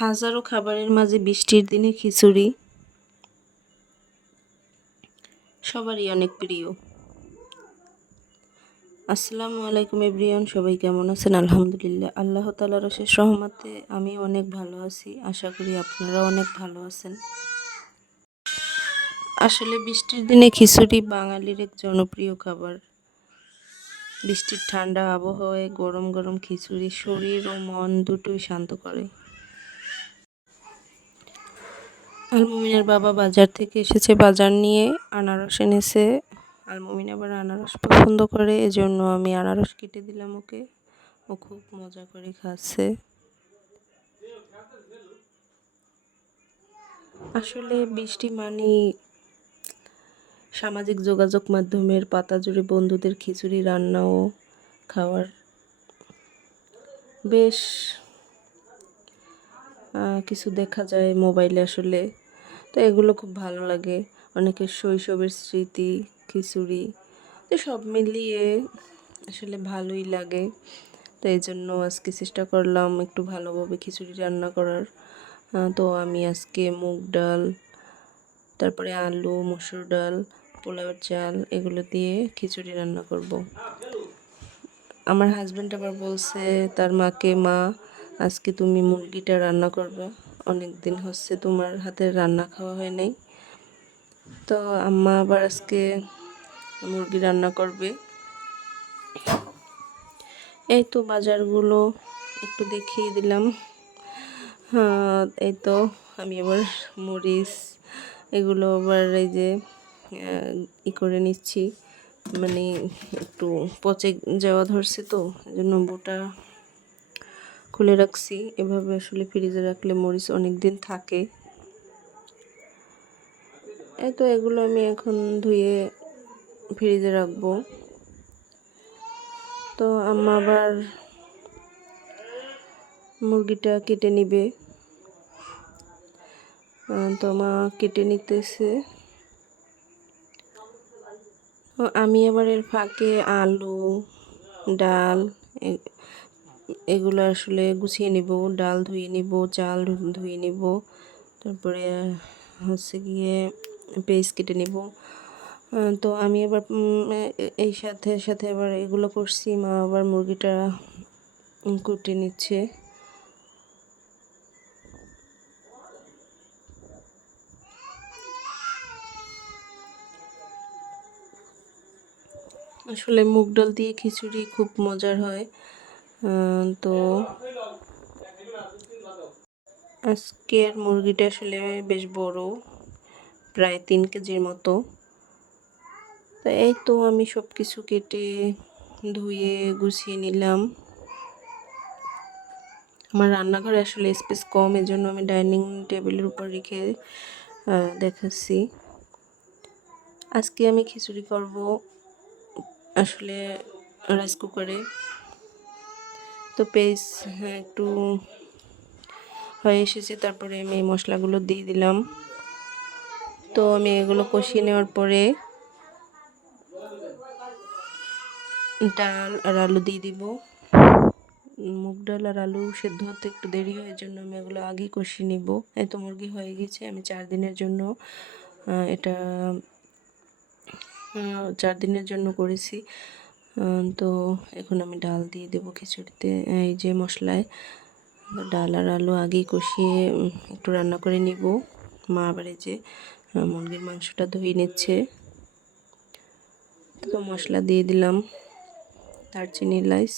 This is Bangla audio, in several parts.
হাজারো খাবারের মাঝে বৃষ্টির দিনে খিচুড়ি সবারই অনেক প্রিয়। আসসালামু আলাইকুম এভরিয়ান সবাই কেমন আছেন? আলহামদুলিল্লাহ, আল্লাহ তালার শেষ রহমতে আমি অনেক ভালো আছি, আশা করি আপনারা অনেক ভালো আছেন। আসলে বৃষ্টির দিনে খিচুড়ি বাঙালির এক জনপ্রিয় খাবার। বৃষ্টির ঠান্ডা আবহাওয়ায় গরম গরম খিচুড়ি শরীর ও মন দুটোই শান্ত করে। আলমুমিনের বাবা বাজার থেকে এসেছে বাজার নিয়ে। আনারস এনেছে। আলমুমিন আবার আনারস পছন্দ করে, এজন্য আমি আনারস কেটে দিলাম ওকে। ও খুব মজা করে খাচ্ছে। আসলে বৃষ্টি মানে সামাজিক যোগাযোগ মাধ্যমের পাতা জুড়ে বন্ধুদের খিচুড়ি রান্না ও খাওয়ার। বেশ কিছু দেখা যায় মোবাইলে আসলে। তো এগুলো খুব ভালো লাগে। অনেকের শৈশবের স্মৃতি, খিচুড়ি, তো সব মিলিয়ে আসলে ভালোই লাগে। তো এই জন্য আজকে চেষ্টা করলাম একটু ভালোভাবে খিচুড়ি রান্না করার। তো আমি আজকে মুগ ডাল, তারপরে আলু, মসুর ডাল পোলাওয়ের চাল এগুলো দিয়ে খিচুড়ি রান্না করব। আমার হাজব্যান্ড আবার বলছে, তার মাকে মা, আজকে তুমি মুরগিটা রান্না করবে। অনেক দিন হচ্ছে তোমার হাতের রান্না খাওয়া হয় নাই। তো আম্মা আবার আজকে মুরগি রান্না করবে। এই তো বাজারগুলো একটু দেখিয়ে দিলাম। হ্যাঁ এই তো আমি আবার মরিচ এগুলো আবার এই যে ই করে নিচ্ছি। মানে একটু পচে যাওয়া ধরছে তো জন্য বোটা খুলে রাখছি। এভাবে আসলে ফ্রিজে রাখলে মরিচ অনেক দিন থাকে তো এগুলো আমি এখন ধুয়ে ফ্রিজে রাখব। তো আম্মা আবার মুরগিটা কেটে নিবে। তো মা কেটে নিতেছে। আমি আবার এর ফাঁকে আলু, ডাল এগুলো আসলে গুছিয়ে নিব, ডাল ধুয়ে নিব, চাল ধুয়ে নিব, তারপরে হচ্ছে গিয়ে পেস্ট কেটে নিব। তো আমি আবার এই সাথে সাথে আবার এগুলো করছি, মা আবার মুরগিটা কুটে নিচ্ছে। আসলে মুগ ডাল দিয়ে খিচুড়ি খুব মজার হয়। তো আজকের মুরগিটা আসলে বেশ বড়, প্রায় তিন কেজির মতো। তো এই তো আমি সব কিছু কেটে ধুয়ে গুছিয়ে নিলাম। আমার রান্নাঘরে আসলে স্পেস কম, এজন্য আমি ডাইনিং টেবিলের উপর রেখে দেখাচ্ছি। আজকে আমি খিচুড়ি করব আসলে রাইস কুকারে তো পেজ হ্যাঁ একটু হয়ে এসেছে। তারপরে আমি এই মশলাগুলো দিয়ে দিলাম। তো আমি এগুলো কষিয়ে নেওয়ার পরে ডাল আর আলু দিয়ে দিব। মুগ ডাল আর আলু সেদ্ধ হতে একটু দেরি হয় জন্য আমি এগুলো আগেই কষিয়ে নিব। এত মুরগি হয়ে গেছে, আমি চার দিনের জন্য এটা চার দিনের জন্য করেছি। তো এখন আমি ডাল দিয়ে দেবো খিচুড়িতে। এই যে মশলায় ডাল আর আলু আগেই কষিয়ে একটু রান্না করে নিব। মা আবার যে মুরগির মাংসটা ধুয়ে নিচ্ছে। তো মশলা দিয়ে দিলাম দারচিনি লাইস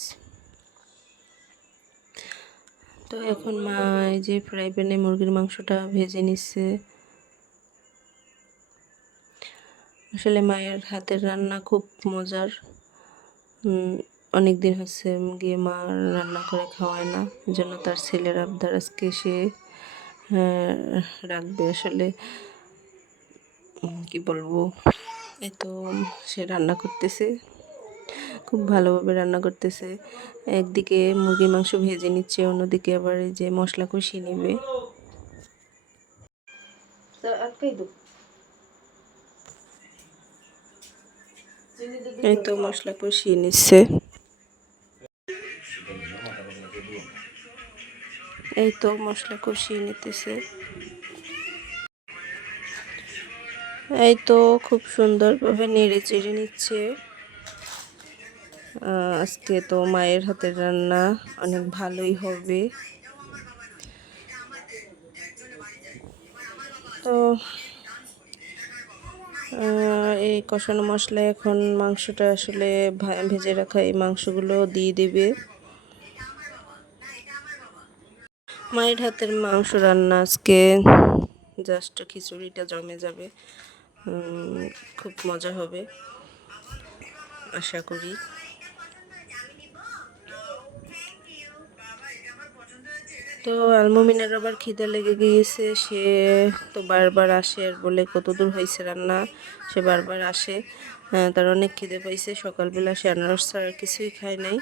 তো এখন মা এই যে ফ্রাই প্যানে মুরগির মাংসটা ভেজে নিচ্ছে। আসলে মায়ের হাতের রান্না খুব মজার। অনেক দিন হচ্ছে গিয়ে মা রান্না করে খাওয়ায় না। জন্য তার ছেলের আবদার আজকে সে রাখবে আসলে। কি বলব? এই তো সে রান্না করতেছে, খুব ভালোভাবে রান্না করতেছে। একদিকে মুরগির মাংস ভেজে নিচ্ছে, অন্যদিকে আবার যে মশলা কষিয়ে নেবে। এই তো মশলা কষিয়ে নিচ্ছে। এই তো মশলা কষিয়ে নিতেছে। এই তো খুব সুন্দরভাবে নেড়ে চেড়ে নিচ্ছে। আজকে তো মায়ের হাতের রান্না অনেক ভালোই হবে। তো এই কষানো মশলা এখন মাংসটা আসলে ভেজে রাখা এই মাংসগুলো দিয়ে দেবে। মায়ের হাতের মাংস রান্না আজকে জাস্ট খিচুড়িটা জমে যাবে। খুব মজা হবে, আশা করি। তো আলমোমিনের আবার খিদে লেগে গিয়েছে, সে তো বারবার আসে আর বলে কত দূর হয়েছে রান্না, সে বারবার আসে। তার অনেক খিদে পাইছে, সকালবেলা সে আনারস ছাড়া কিছুই খায় নাই।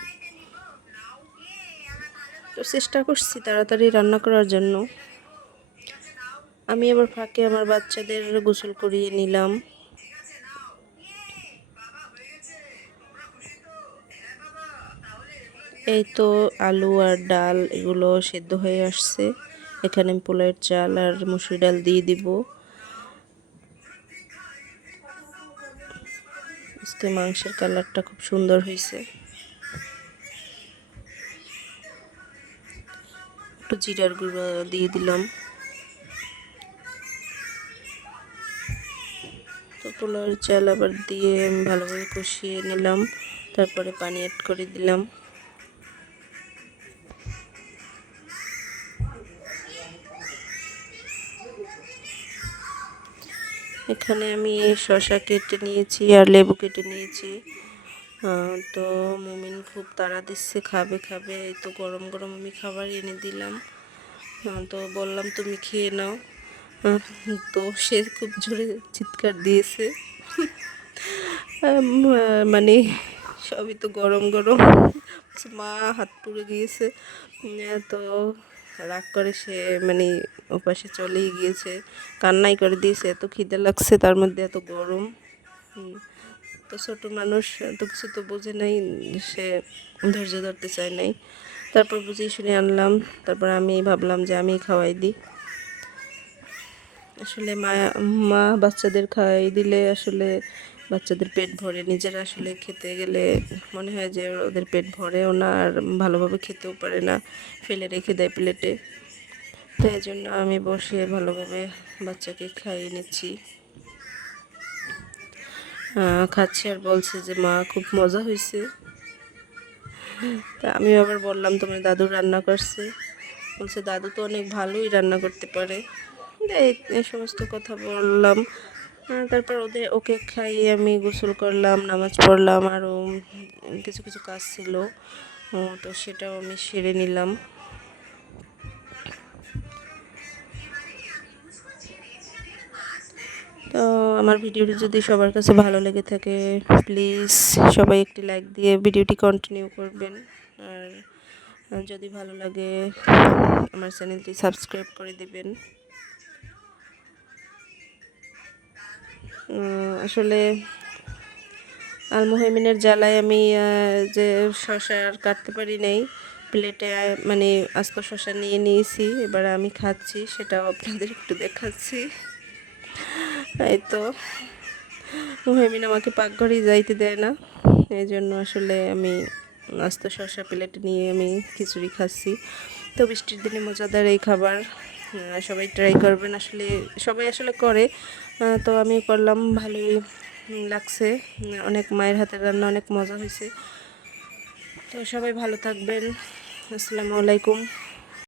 তো চেষ্টা করছি তাড়াতাড়ি রান্না করার জন্য। আমি আবার ফাঁকে আমার বাচ্চাদের গোসল করিয়ে নিলাম। এই তো আলু আর ডাল এগুলো সেদ্ধ হয়ে আসছে। এখানে পোলার চাল আর মুসুরি ডাল দিয়ে দিব। আজকে মাংসের কালারটা খুব সুন্দর হয়েছে। একটু জিরার গুঁড়ো দিয়ে দিলাম। তো পোলার চাল আবার দিয়ে ভালোভাবে কষিয়ে নিলাম। তারপরে পানি অ্যাড করে দিলাম। এখানে আমি শশা কেটে নিয়েছি আর লেবু কেটে নিয়েছি। তো মুমিন খুব তাড়া দিচ্ছে, খাবে খাবে। তো গরম গরম আমি খাবার এনে দিলাম। তো বললাম তুমি খেয়ে নাও। তো সে খুব জোরে চিৎকার দিয়েছে। মানে সবই তো গরম গরম। মা হাত পুড়ে গিয়েছে। তো রাগ করে সে মানে ওপাশে চলেই গিয়েছে, কান্নাই করে দিয়েছে, এত খিদে লাগছে তার মধ্যে, এত গরম। তো ছোট মানুষ, এত কিছু তো বোঝে নাই, সে ধৈর্য ধরতে চায় নাই। তারপর বুঝিয়ে শুনে আনলাম, তারপর আমি ভাবলাম যে আমি খাওয়াই দিই। আসলে মা মা বাচ্চাদের খাওয়াই দিলে আসলে বাচ্চাদের পেট ভরে। নিজেরা আসলে খেতে গেলে মনে হয় যে ওদের পেট ভরেও না আর ভালোভাবে খেতেও পারে না। ফেলে রেখে দেয় প্লেটে। তো এই জন্য আমি বসে ভালোভাবে বাচ্চাকে খাইয়ে নিচ্ছি। খাচ্ছে আর বলছে যে, মা, খুব মজা হয়েছে তা আমি আবার বললাম, তোমার দাদু রান্না করছে। বলছে, দাদু তো অনেক ভালোই রান্না করতে পারে। এই সমস্ত কথা বললাম। তারপর ওদের, ওকে খাইয়ে আমি গোসল করলাম, নামাজ পড়লাম আরও কিছু কিছু কাজ ছিল। তো সেটাও আমি সেরে নিলাম। তো আমার ভিডিওটি যদি সবার কাছে ভালো লেগে থাকে প্লিজ সবাই একটি লাইক দিয়ে ভিডিওটি কন্টিনিউ করবেন। আর যদি ভালো লাগে, আমার চ্যানেলটি সাবস্ক্রাইব করে দেবেন। আসলে আলমোহাইমিনের জ্বালায় আমি যে শশা আর কাটতে পারি নাই, প্লেটে মানে আস্ত শশা নিয়ে নিয়েছি, এবার আমি খাচ্ছি, সেটাও আপনাদের একটু দেখাচ্ছি। এই তো, মুহাইমিন আমাকে পাকঘরেই যাইতে দেয় না, এই জন্য আসলে আমি আস্ত শশা প্লেটে নিয়ে আমি খিচুড়ি খাচ্ছি। তো বৃষ্টির দিনে মজাদার এই খাবার। সবাই ট্রাই করবেন। আসলে সবাই আসলে করে। তো আমি করলাম, ভালোই লাগছে। অনেক মায়ের হাতের রান্না অনেক মজা হয়েছে। তো সবাই ভালো থাকবেন। আসসালামু আলাইকুম।